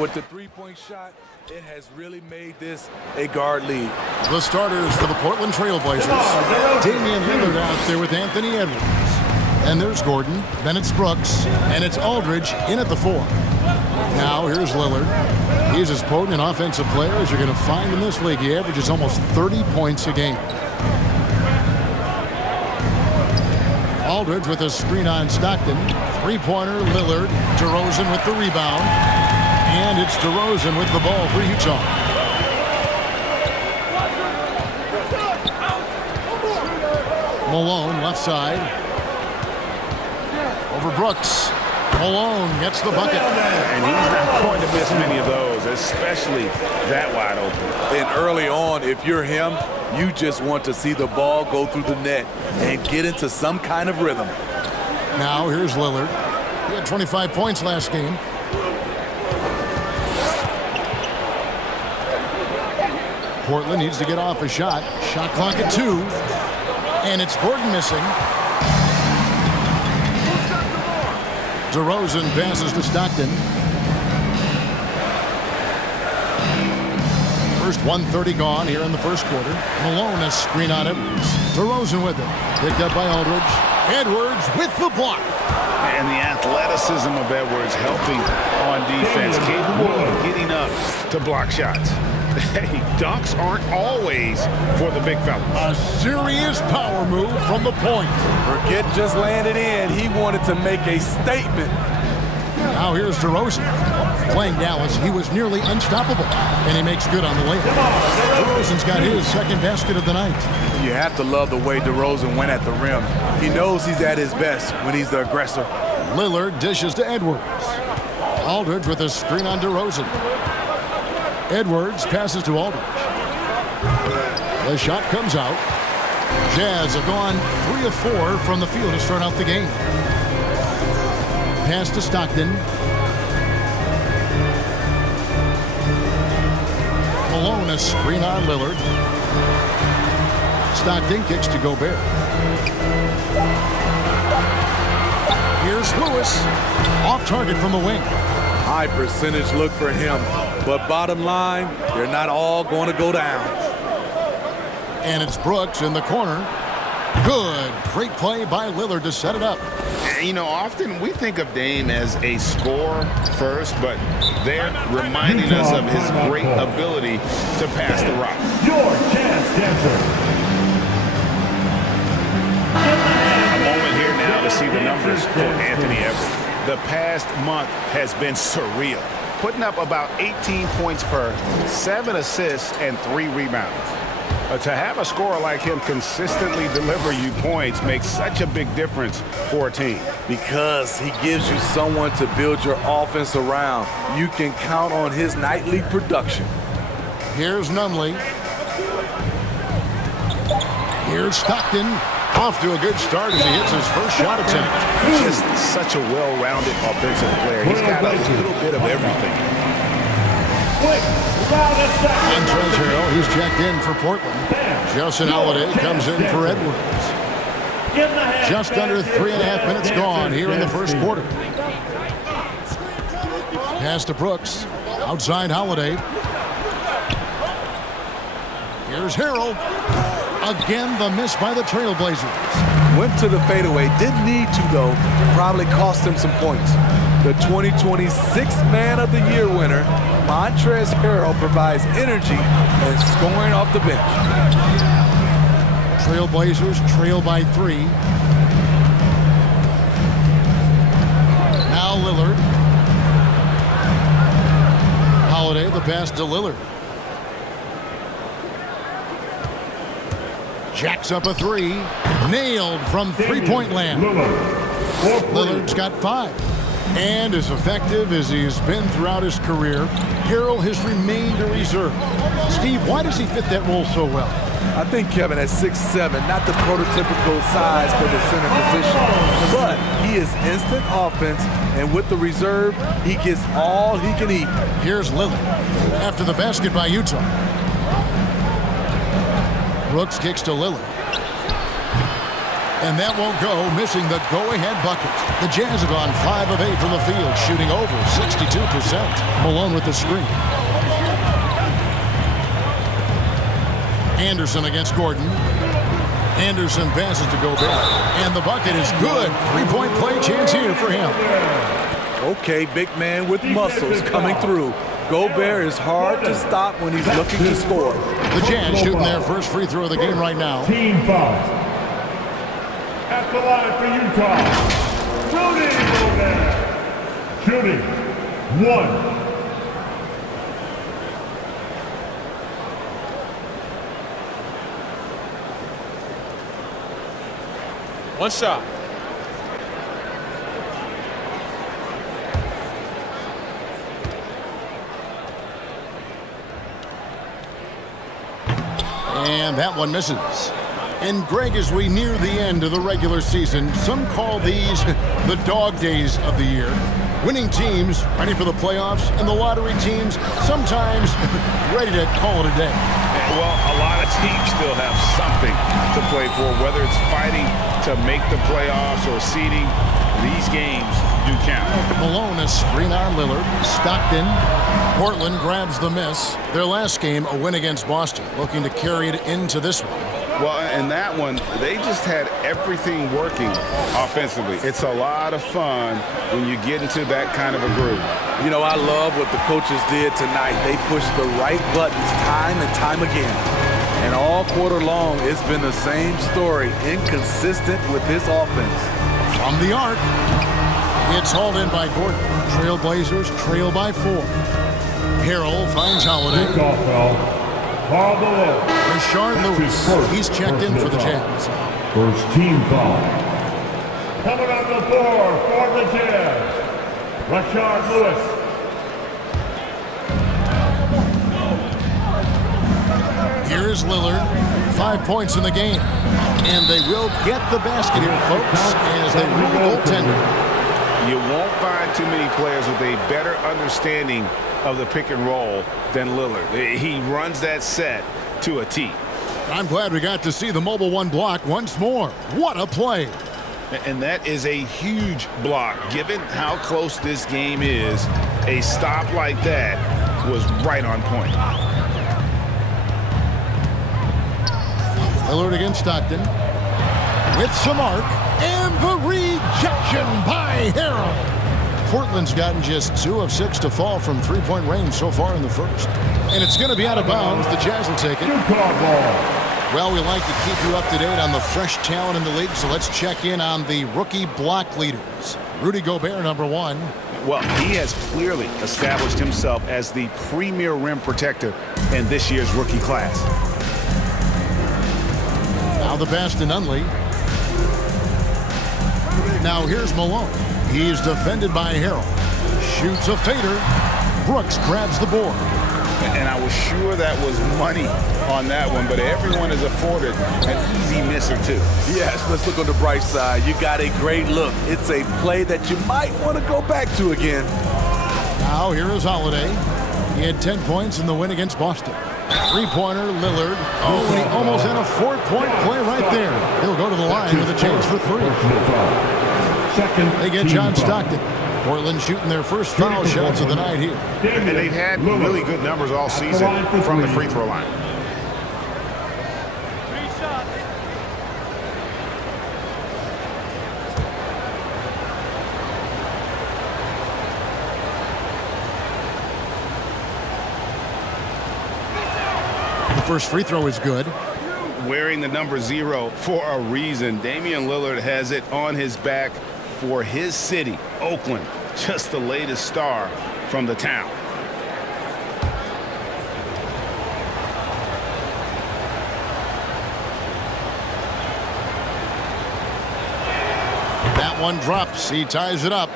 with the three-point shot, it has really made this a guard lead. The starters for the Portland Trailblazers. Damian Lillard out there with Anthony Edwards. And there's Gordon, then it's Brooks, and it's Aldridge in at the 4. Now here's Lillard. He's as potent an offensive player as you're going to find in this league. He averages almost 30 points a game. Aldridge with a screen on Stockton. Three-pointer, Lillard. DeRozan with the rebound. And it's DeRozan with the ball for Utah. Malone, left side. Over Brooks. Malone gets the bucket. And he's not going to miss many of those, especially that wide open. And early on, if you're him, you just want to see the ball go through the net and get into some kind of rhythm. Now here's Lillard. He had 25 points last game. Portland needs to get off a shot. Shot clock at 2. And it's Gordon missing. DeRozan passes to Stockton. First 1:30 gone here in the first quarter. Malone a screen on Edwards. DeRozan with it. Picked up by Aldridge. Edwards with the block. And the athleticism of Edwards helping on defense. Capable of getting up to block shots. Hey, dunks aren't always for the big fellas. A serious power move from the point. Forget just landed in. He wanted to make a statement. Now here's DeRozan. Playing Dallas, he was nearly unstoppable. And he makes good on the layup. DeRozan's got his second basket of the night. You have to love the way DeRozan went at the rim. He knows he's at his best when he's the aggressor. Lillard dishes to Edwards. Aldridge with a screen on DeRozan. Edwards passes to Aldridge. The shot comes out. Jazz have gone 3 of 4 from the field to start out the game. Pass to Stockton. Malone a screen on Lillard. Stockton kicks to Gobert. Here's Lewis. Off target from the wing. High percentage look for him. But bottom line, they're not all going to go down. And it's Brooks in the corner. Good. Great play by Lillard to set it up. You know, often we think of Dame as a scorer first, but they're reminding us of his great ability to pass the rock. Your chance dancer. A moment here now to see the numbers for Anthony Edwards. The past month has been surreal, putting up about 18 points per, 7 assists, and 3 rebounds. To have a scorer like him consistently deliver you points makes such a big difference for a team. Because he gives you someone to build your offense around. You can count on his nightly production. Here's Nunley. Here's Stockton. Off to a good start as he hits his first shot attempt. Just such a well-rounded offensive player. He's got a little bit of everything. Montrezl Harrell, he's checked in for Portland. Justin Holiday comes in for Edwards. Just under 3.5 minutes gone here in the first quarter. Pass to Brooks. Outside Holiday. Here's Harrell. Again, the miss by the Trailblazers. Went to the fadeaway. Didn't need to, though. Probably cost him some points. The 2020 Sixth Man of the Year winner, Montrezl Harrell, provides energy and scoring off the bench. Trailblazers trail by 3. Now Lillard. Holiday, the pass to Lillard. Jacks up a 3. Nailed from three-point land. Lillard's got 5. And as effective as he's been throughout his career, Harrell has remained a reserve. Steve, why does he fit that role so well? I think Kevin at 6'7", not the prototypical size for the center position, but he is instant offense, and with the reserve, he gets all he can eat. Here's Lillard after the basket by Utah. Brooks kicks to Lillard. And that won't go, missing the go-ahead bucket. The Jazz have gone 5 of 8 from the field, shooting over 62%. Malone with the screen. Anderson against Gordon. Anderson passes to Gobert. And the bucket is good. Three-point play chance here for him. Okay, big man with muscles coming through. Gobert is hard to stop when he's looking to score. The Jazz shooting their first free throw of the game right now. Team foul. At the line for Utah, Rudy Gobert. Shooting 1. One shot. And that one misses. And Greg, as we near the end of the regular season, some call these the dog days of the year. Winning teams ready for the playoffs, and the lottery teams sometimes ready to call it a day. Well, a lot of teams still have something to play for, whether it's fighting to make the playoffs or seeding. These games do count. Malone a screen on Lillard. Stockton. Portland grabs the miss. Their last game, a win against Boston, looking to carry it into this one. Well, in that one, they just had everything working offensively. It's a lot of fun when you get into that kind of a groove. You know, I love what the coaches did tonight. They pushed the right buttons time and time again. And all quarter long, it's been the same story, inconsistent with this offense. From the arc, it's hauled in by Gordon. Trailblazers trail by 4. Harrell finds Holiday. Kickoff foul. Karl Malone. Rashard Lewis. He's checked in for the Jazz. First team foul. Coming on the floor for the Jazz, Rashard Lewis. Here's Lillard. 5 points in the game. And they will get the basket here, folks, as they rule goaltender. You won't find too many players with a better understanding of the pick and roll than Lillard. He runs that set to a T. I'm glad we got to see the mobile one block once more. What a play. And that is a huge block. Given how close this game is, a stop like that was right on point. Lillard against Stockton. With some arc. And the rejection by Harrell. Portland's gotten just 2 of 6 to fall from three-point range so far in the first. And it's going to be out of bounds. The Jazz will take it. Well, we like to keep you up to date on the fresh talent in the league, so let's check in on the rookie block leaders. Rudy Gobert, number 1. Well, he has clearly established himself as the premier rim protector in this year's rookie class. Now the pass to Nunley. Now here's Malone. He's defended by Harrell. Shoots a fader. Brooks grabs the board. And I was sure that was money on that one, but everyone is afforded an easy miss or two. Yes, let's look on the bright side. You got a great look. It's a play that you might want to go back to again. Now here is Holiday. He had 10 points in the win against Boston. Three-pointer, Lillard. Oh, he almost had a 4-point play right there. He'll go to the line with a chance for 3. They get John Stockton. Portland shooting their first foul shots of the night here. And they've had really good numbers all season from the free throw line. The first free throw is good. Wearing the number 0 for a reason. Damian Lillard has it on his back for his city, Oakland. Just the latest star from the town. That one drops. He ties it up.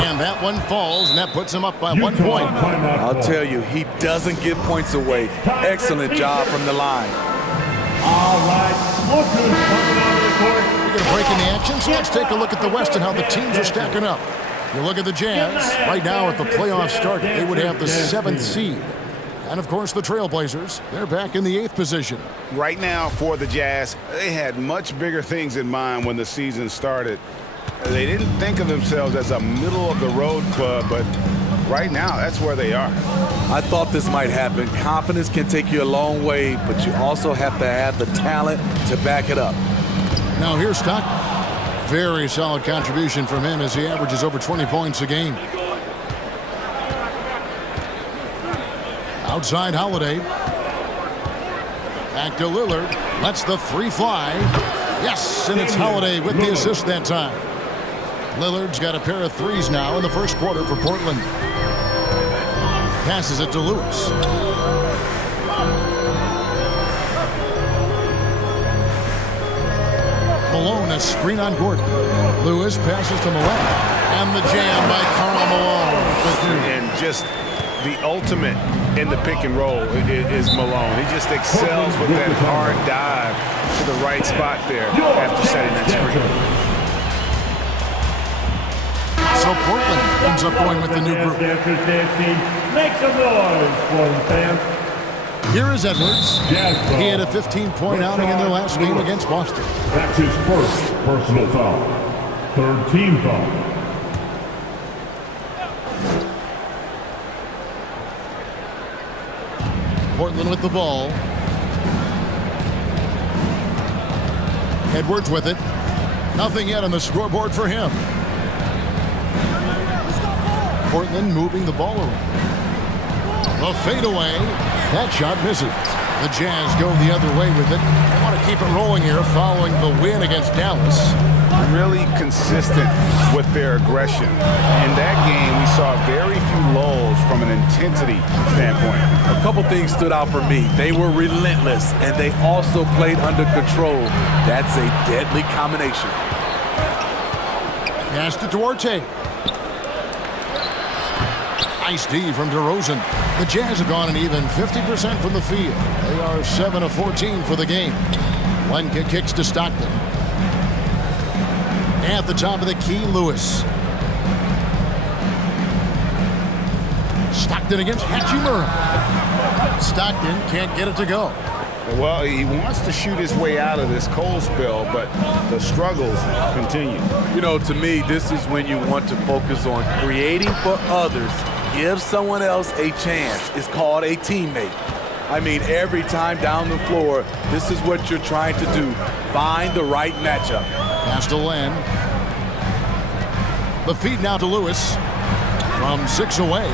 And that one falls, and that puts him up by 1 point. I'll tell you, he doesn't give points away. Excellent job from the line. All right, look who's coming on the court. We're going to break in the action, so let's take a look at the West and how the teams are stacking up. You look at the Jazz. Right now, if the playoffs started, they would have the 7th seed. And, of course, the Trailblazers, they're back in the 8th position. Right now, for the Jazz, they had much bigger things in mind when the season started. They didn't think of themselves as a middle-of-the-road club, but right now, that's where they are. I thought this might happen. Confidence can take you a long way, but you also have to have the talent to back it up. Now here's Stockton. Very solid contribution from him as he averages over 20 points a game. Outside Holiday. Back to Lillard. Lets the three fly. Yes, and it's Holiday with the assist that time. Lillard's got a pair of threes now in the first quarter for Portland. Passes it to Lewis. Malone, a screen on Gordon. Lewis passes to Malone. And the jam by Karl Malone. And just the ultimate in the pick and roll is Malone. He just excels with that hard dive to the right spot there after setting that screen. So Portland ends up going with the new group. Make some noise for them, fans. Here is Edwards. He had a 15-point outing in their last game against Boston. That's his first personal foul. Third team foul. Portland with the ball. Edwards with it. Nothing yet on the scoreboard for him. Portland moving the ball around. The fadeaway. That shot misses. The Jazz go the other way with it. They want to keep it rolling here following the win against Dallas. Really consistent with their aggression. In that game, we saw very few lulls from an intensity standpoint. A couple things stood out for me. They were relentless, and they also played under control. That's a deadly combination. Passed it to Orte. Nice D from DeRozan. The Jazz have gone an even 50% from the field. They are 7 of 14 for the game. Lenka kicks to Stockton. At the top of the key, Lewis. Stockton against Hachimura. Stockton can't get it to go. Well, he wants to shoot his way out of this cold spell, but the struggles continue. You know, to me, this is when you want to focus on creating for others. Give someone else a chance. It's called a teammate. I mean, every time down the floor, this is what you're trying to do. Find the right matchup. Pass to Len. The feed now to Lewis. From 6 away.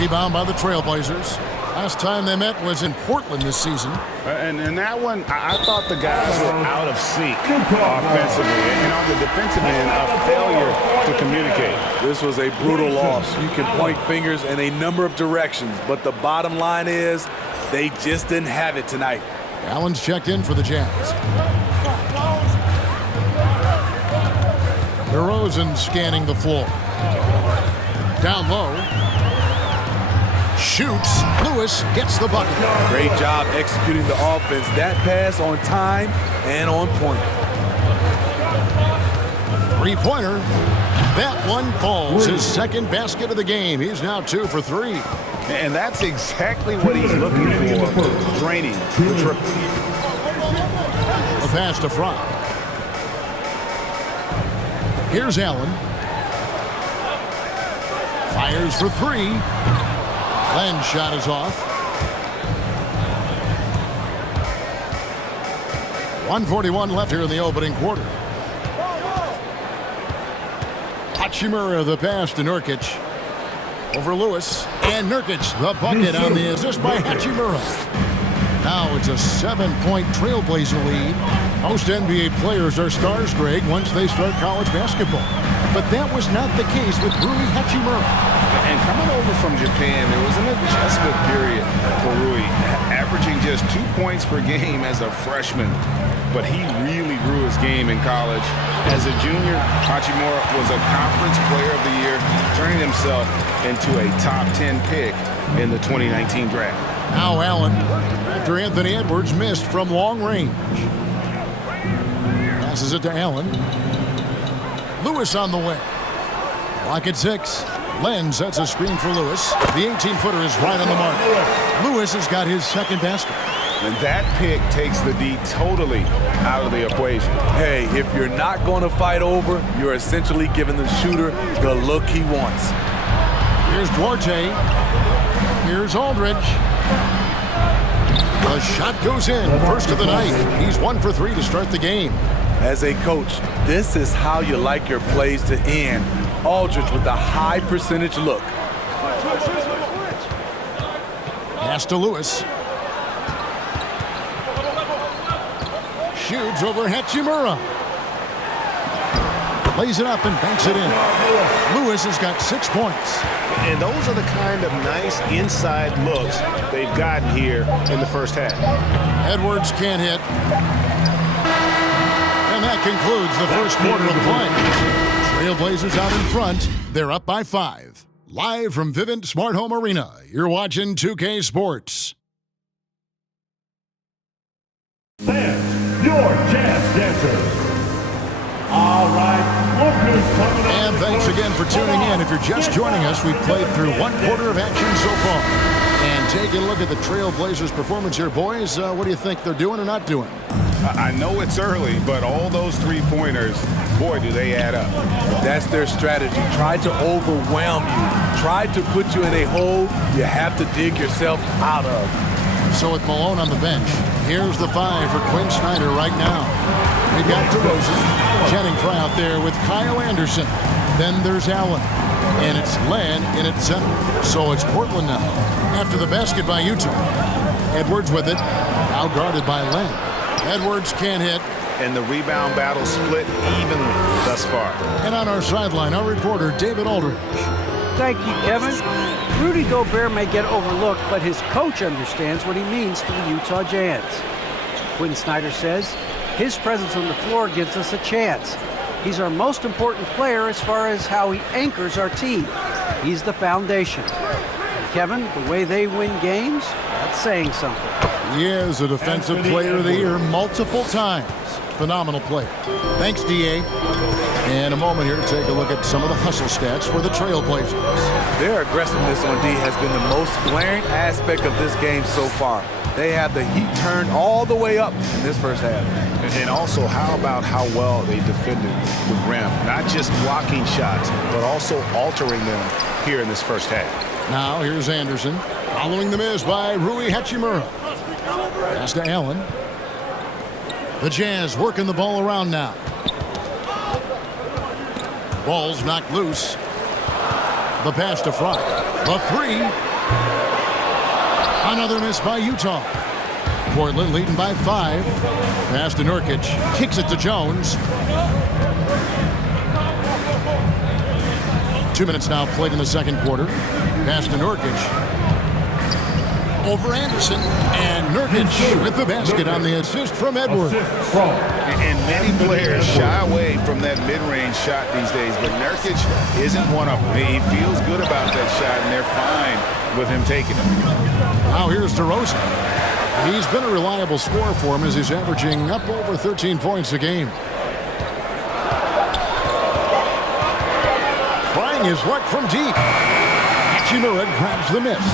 Rebound by the Trailblazers. Last time they met was in Portland this season. And that one, I thought the guys were out of sync offensively. And on the defensive end, a failure to communicate. This was a brutal loss. You can point fingers in a number of directions, but the bottom line is they just didn't have it tonight. Allen's checked in for the Jazz. DeRozan scanning the floor. Down low. Shoots. Lewis gets the bucket. Great job executing the offense. That pass on time and on point. Three-pointer. That one falls. His second basket of the game. He's now 2 for 3. And that's exactly what he's looking for. Draining the triple. The pass to Fry. Here's Allen. Fires for 3. Len's shot is off. 1:41 left here in the opening quarter. Hachimura the pass to Nurkic. Over Lewis. And Nurkic the bucket on the assist by Hachimura. Now it's a 7-point Trailblazer lead. Most NBA players are stars, Greg, once they start college basketball. But that was not the case with Rui Hachimura. And coming over from Japan, there was an adjustment period for Rui, averaging just 2 points per game as a freshman. But he really grew his game in college. As a junior, Hachimura was a Conference Player of the Year, turning himself into a top 10 pick in the 2019 draft. Now Allen, after Anthony Edwards missed from long range. Passes it to Allen. Lewis on the way. Clock at 6. Len sets a screen for Lewis. The 18-footer is right on the mark. Lewis has got his second basket. And that pick takes the D totally out of the equation. Hey, if you're not going to fight over, you're essentially giving the shooter the look he wants. Here's Duarte. Here's Aldridge. The shot goes in. First of the night. He's 1 for 3 to start the game. As a coach, this is how you like your plays to end. Aldridge with a high percentage look. Pass to Lewis. Shoots over Hachimura. Lays it up and banks it in. Lewis has got 6 points. And those are the kind of nice inside looks they've gotten here in the first half. Edwards can't hit. And that concludes the first quarter of play. Trailblazers out in front. They're up by 5. Live from Vivint Smart Home Arena, you're watching 2K Sports. Fans, your jazz dancers. All right, look who's coming up. And thanks again for tuning in. If you're just joining us, we've played through 1 quarter of action so far. And taking a look at the Trailblazers' performance here, boys. What do you think they're doing or not doing? I know it's early, but all those three-pointers, boy, do they add up. That's their strategy. Try to overwhelm you. Try to put you in a hole you have to dig yourself out of. So with Malone on the bench, here's the 5 for Quinn Snyder right now. We've got DeRozan, Jennings right out there with Kyle Anderson. Then there's Allen. And it's Len in at center. So it's Portland now. After the basket by Utah. Edwards with it. Now guarded by Len. Edwards can't hit. And the rebound battle split evenly thus far. And on our sideline, our reporter, David Aldridge. Thank you, Kevin. Rudy Gobert may get overlooked, but his coach understands what he means to the Utah Jazz. Quinn Snyder says, his presence on the floor gives us a chance. He's our most important player as far as how he anchors our team. He's the foundation. And Kevin, the way they win games, that's saying something. He is a Defensive Player of the Year multiple times. Phenomenal player. Thanks, D.A. And a moment here to take a look at some of the hustle stats for the Trailblazers. Their aggressiveness on D has been the most glaring aspect of this game so far. They have the heat turned all the way up in this first half. And also, how about how well they defended the rim? Not just blocking shots, but also altering them here in this first half. Now here's Anderson, following the miss by Rui Hachimura. Pass to Allen. The Jazz working the ball around now. Ball's knocked loose. The pass to Fry. The 3. Another miss by Utah. Portland leading by 5. Pass to Nurkic. Kicks it to Jones. 2 minutes now played in the second quarter. Pass to Nurkic. Over Anderson. And Nurkic with the basket on the assist from Edwards. And many players shy away from that mid-range shot these days, but Nurkic isn't one of them. He feels good about that shot, and they're fine with him taking it. Now here's DeRozan. He's been a reliable scorer for him as he's averaging up over 13 points a game. Trying his luck from deep. Hachimura grabs the miss.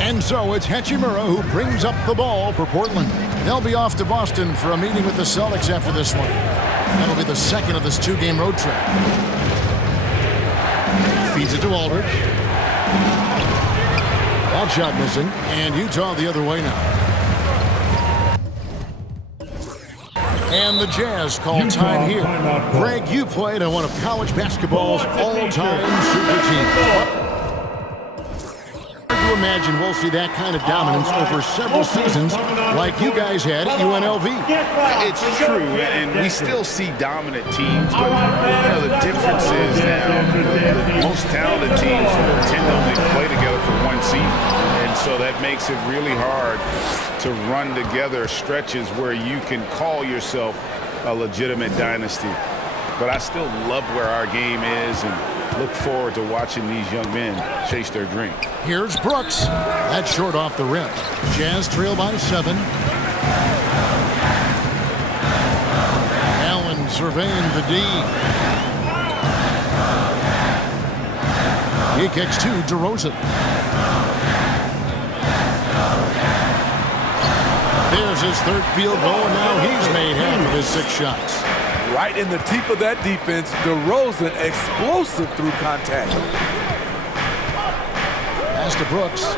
And so it's Hachimura who brings up the ball for Portland. They'll be off to Boston for a meeting with the Celtics after this one. That'll be the second of this 2-game road trip. Feeds it to Aldridge. That shot missing. And Utah the other way now. And the Jazz call time here. Greg, you played on one of college basketball's all-time super teams. Imagine we'll see that kind of dominance over several seasons like you guys had at UNLV. It's true, and we still see dominant teams, but the difference is now the most talented teams tend to only play together for one season, and so that makes it really hard to run together stretches where you can call yourself a legitimate dynasty. But I still love where our game is, and Look forward to watching these young men chase their dream. Here's Brooks. That's short off the rim. Jazz trail by 7. Allen surveying the D. He kicks to DeRozan. There's his third field goal, and now he's made half of his 6 shots. Right in the teeth of that defense, DeRozan explosive through contact. Pass to Brooks.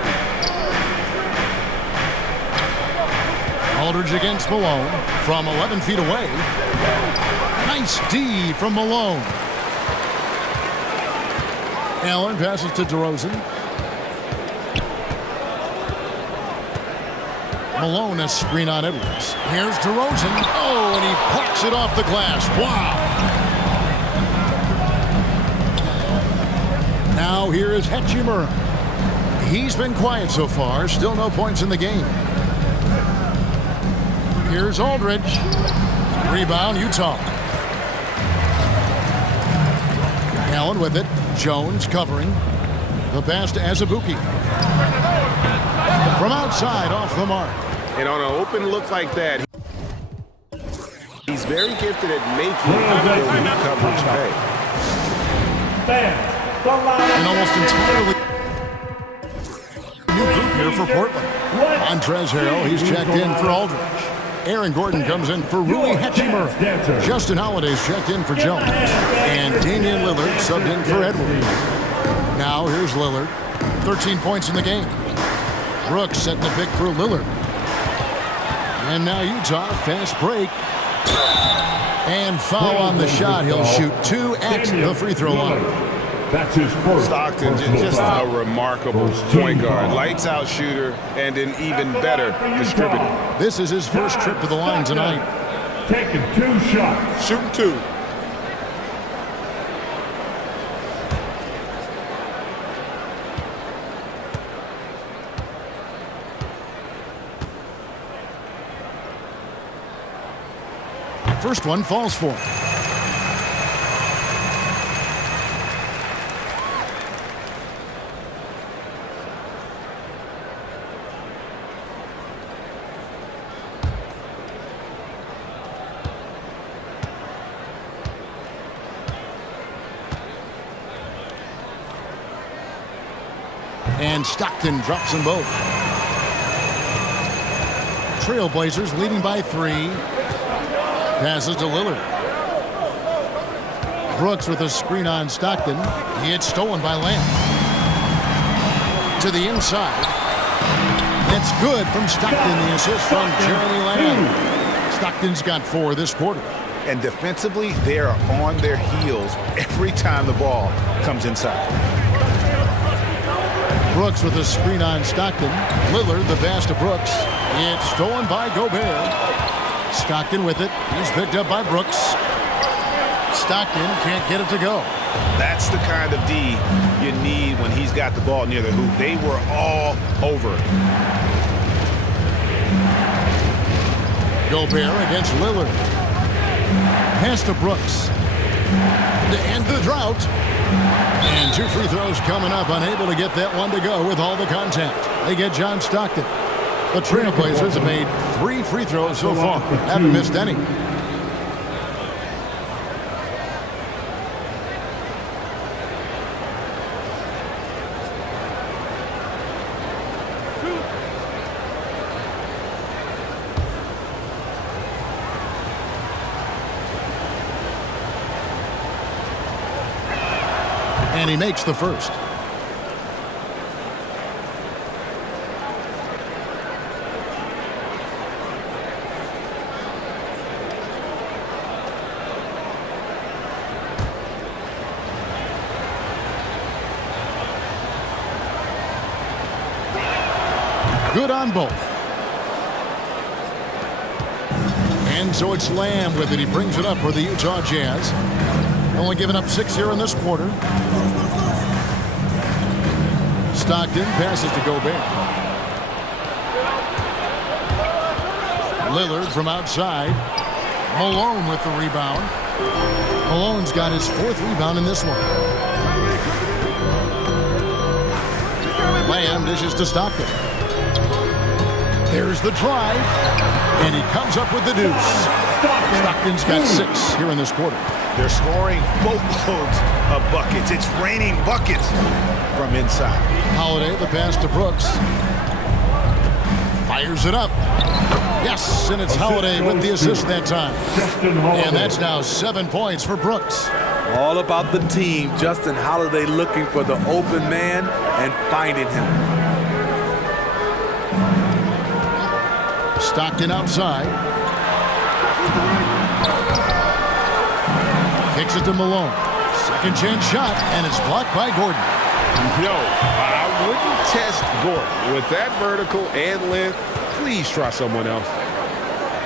Aldridge against Malone from 11 feet away. Nice D from Malone. Allen passes to DeRozan. Malone, a screen on Edwards. Here's DeRozan. Oh, and he plucks it off the glass. Wow. Now here is Hachimura. He's been quiet so far. Still no points in the game. Here's Aldridge. Rebound, Utah. Allen with it. Jones covering. The pass to Azubuike. From outside, off the mark. And on an open look like that, he's very gifted at making the weak coverage pay. An almost entirely new group here for Portland. Montrezl Harrell, he's checked in for Aldridge. Aaron Gordon comes in for Rui Hachimura. Justin Holiday's checked in for Jones. And Damian Lillard subbed in for Edwards. Now here's Lillard. 13 points in the game. Brooks setting the pick for Lillard. And now Utah, fast break. And foul on the shot. He'll shoot 2 at the free throw line. That's his first. Stockton, just a remarkable point guard. Lights out shooter and an even better distributor. This is his first trip to the line tonight. Taking 2 shots. Shooting 2. First one falls for him. And Stockton drops them both. Trailblazers leading by 3. Passes to Lillard. Brooks with a screen on Stockton. He had stolen by Lamb. To the inside. That's good from Stockton. The assist from Jeremy Lamb. Stockton's got 4 this quarter. And defensively, they are on their heels every time the ball comes inside. Brooks with a screen on Stockton. Lillard, the pass to Brooks. It's stolen by Gobert. Stockton with it. He's picked up by Brooks. Stockton can't get it to go. That's the kind of D you need when he's got the ball near the hoop. They were all over it. Gobert against Lillard. Pass to Brooks. To end the drought. And 2 free throws coming up. Unable to get that one to go with all the contact. They get John Stockton. The Trailblazers have made 3 free throws so far. Haven't missed any. And he makes the first. Good on both. And so it's Lamb with it. He brings it up for the Utah Jazz. Only giving up 6 here in this quarter. Stockton passes to Gobert. Lillard from outside. Malone with the rebound. Malone's got his 4th rebound in this one. Lamb dishes to Stockton. There's the drive, and he comes up with the deuce. Stockton's got 6 here in this quarter. They're scoring boatloads of buckets. It's raining buckets from inside. Holiday, the pass to Brooks. Fires it up. Yes, and it's Holiday with the assist that time. And that's now 7 points for Brooks. All about the team. Justin Holiday looking for the open man and finding him. Stockton outside. Kicks it to Malone. Second chance shot, and it's blocked by Gordon. No, I wouldn't test Gordon. With that vertical and length, please try someone else.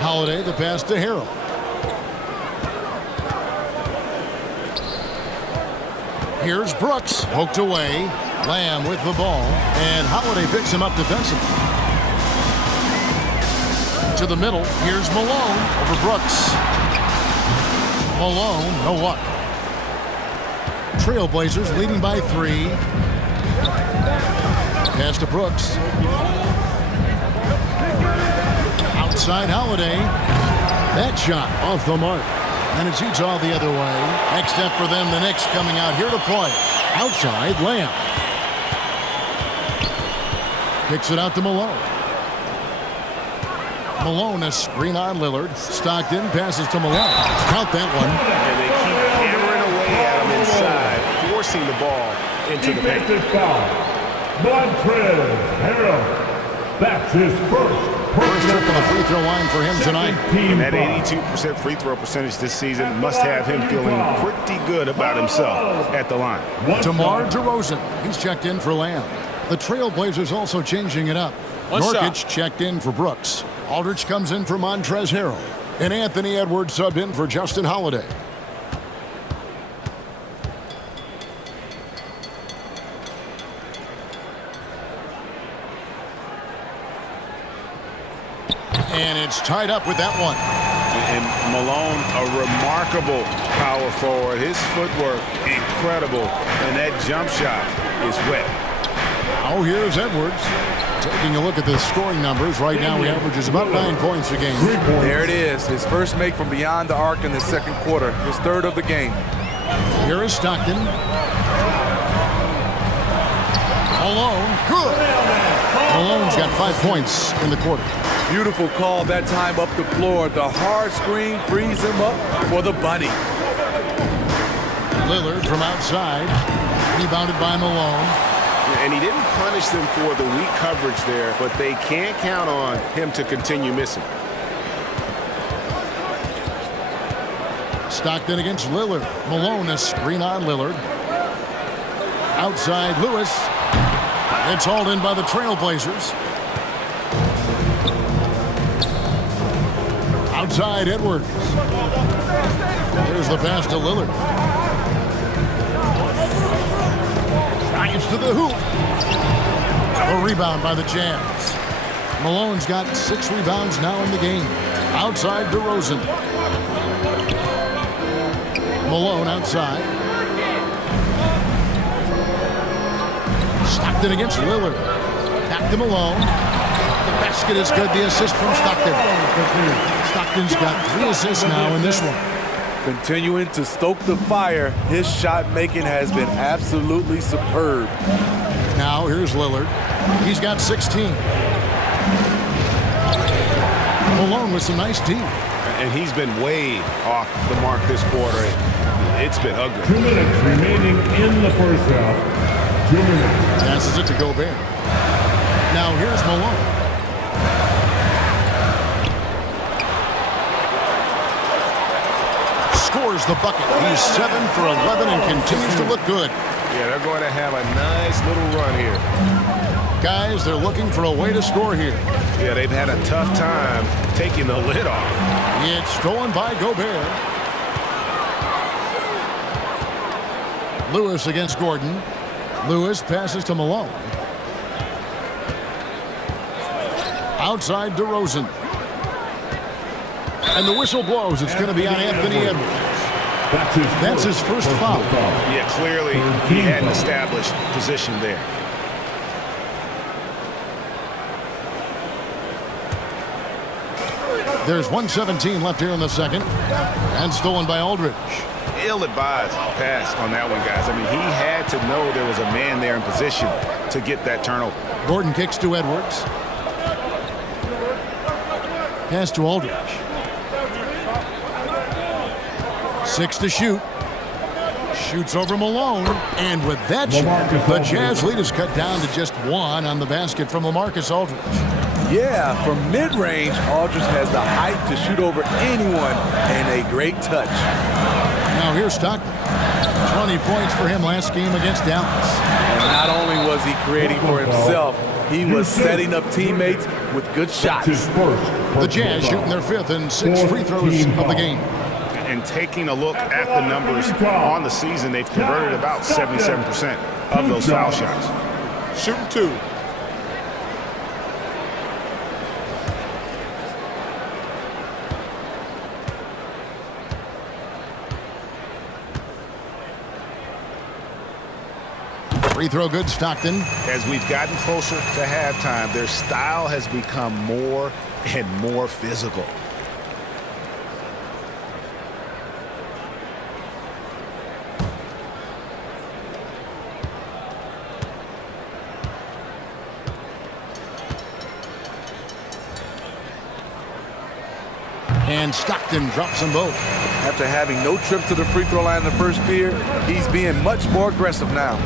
Holiday, the pass to Harrell. Here's Brooks, poked away. Lamb with the ball, and Holiday picks him up defensively. To the middle, here's Malone over Brooks. Malone, no luck. Trailblazers leading by 3. Pass to Brooks. Outside Holiday. That shot off the mark. And it's Utah the other way. Next step for them, the Knicks coming out here to play. Outside, Lamb. Kicks it out to Malone. Malone, a screen on Lillard. Stockton passes to Malone. Count that one. And they keep hammering away at him inside, forcing the ball into the paint. Defensive foul. Montrezl Harrell. That's his first trip to the free throw line for him tonight. And that 82% free throw percentage this season must have him feeling pretty good about himself at the line. DeMar DeRozan, he's checked in for Lamb. The Trailblazers also changing it up. Nurkic checked in for Brooks. Aldridge comes in for Montrezl Harrell. And Anthony Edwards subbed in for Justin Holiday. And it's tied up with that one. And Malone, a remarkable power forward. His footwork, incredible. And that jump shot is wet. Now here's Edwards. Taking a look at the scoring numbers. Right now he averages about 9 points a game. There it is. His first make from beyond the arc in the second quarter. His third of the game. Here is Stockton. Malone. Good. Malone's got 5 points in the quarter. Beautiful call that time up the floor. The hard screen frees him up for the bunny. Lillard from outside. Rebounded by Malone. And he didn't punish them for the weak coverage there, but they can't count on him to continue missing. Stockton against Lillard. Malone, a screen on Lillard. Outside Lewis. It's hauled in by the Trailblazers. Outside Edwards. Here's the pass to Lillard. Drives to the hoop. A rebound by the Jazz. Malone's got 6 rebounds now in the game. Outside DeRozan. Malone outside. Stockton against Lillard. Back to Malone. The basket is good. The assist from Stockton. Stockton's got 3 assists now in this one. Continuing to stoke the fire, his shot making has been absolutely superb. Now here's Lillard. He's got 16. Malone with some nice D. And he's been way off the mark this quarter. It's been ugly. 2 minutes remaining in the first half. 2 minutes. Passes it to Gobert. Now here's Malone. Scores the bucket. He's 7 for 11 and continues to look good. Yeah, they're going to have a nice little run here. Guys, they're looking for a way to score here. Yeah, they've had a tough time taking the lid off. It's stolen by Gobert. Lewis against Gordon. Lewis passes to Malone. Outside DeRozan. And the whistle blows. It's going to be on Anthony Edwards. That's his first foul. Yeah, clearly he had an established position there. There's 1:17 left here in the second. And stolen by Aldridge. Ill-advised pass on that one, guys. I mean, he had to know there was a man there in position to get that turnover. Gordon kicks to Edwards. Pass to Aldridge. 6 to shoot. Shoots over Malone. And with that shot, the Jazz lead is cut down to just 1 on the basket from LaMarcus Aldridge. Yeah, from mid-range, Aldridge has the height to shoot over anyone and a great touch. Now here's Stockton. 20 points for him last game against Dallas. And not only was he creating for himself, he was setting up teammates with good shots. The Jazz shooting their 5th and 6th free throws of the game. And taking a look at the numbers on the season, they've converted about 77% of those foul shots. Shooting 2. Free throw good, Stockton. As we've gotten closer to halftime, their style has become more and more physical. And Stockton drops them both. After having no trips to the free throw line in the first period, he's being much more aggressive now.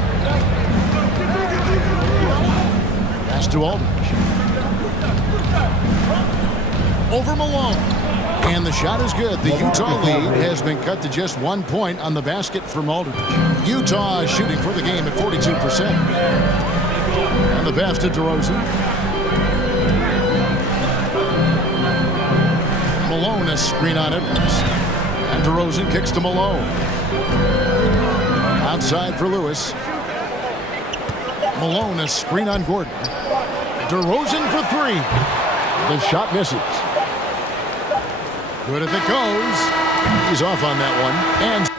Pass to Aldridge. Over Malone. And the shot is good. The Utah lead has been cut to just 1 point on the basket from Aldridge. Utah is shooting for the game at 42%. And the pass to DeRozan. Malone, a screen on Edwards. And DeRozan kicks to Malone. Outside for Lewis. Malone, a screen on Gordon. DeRozan for 3. The shot misses. Good if it goes. He's off on that one. And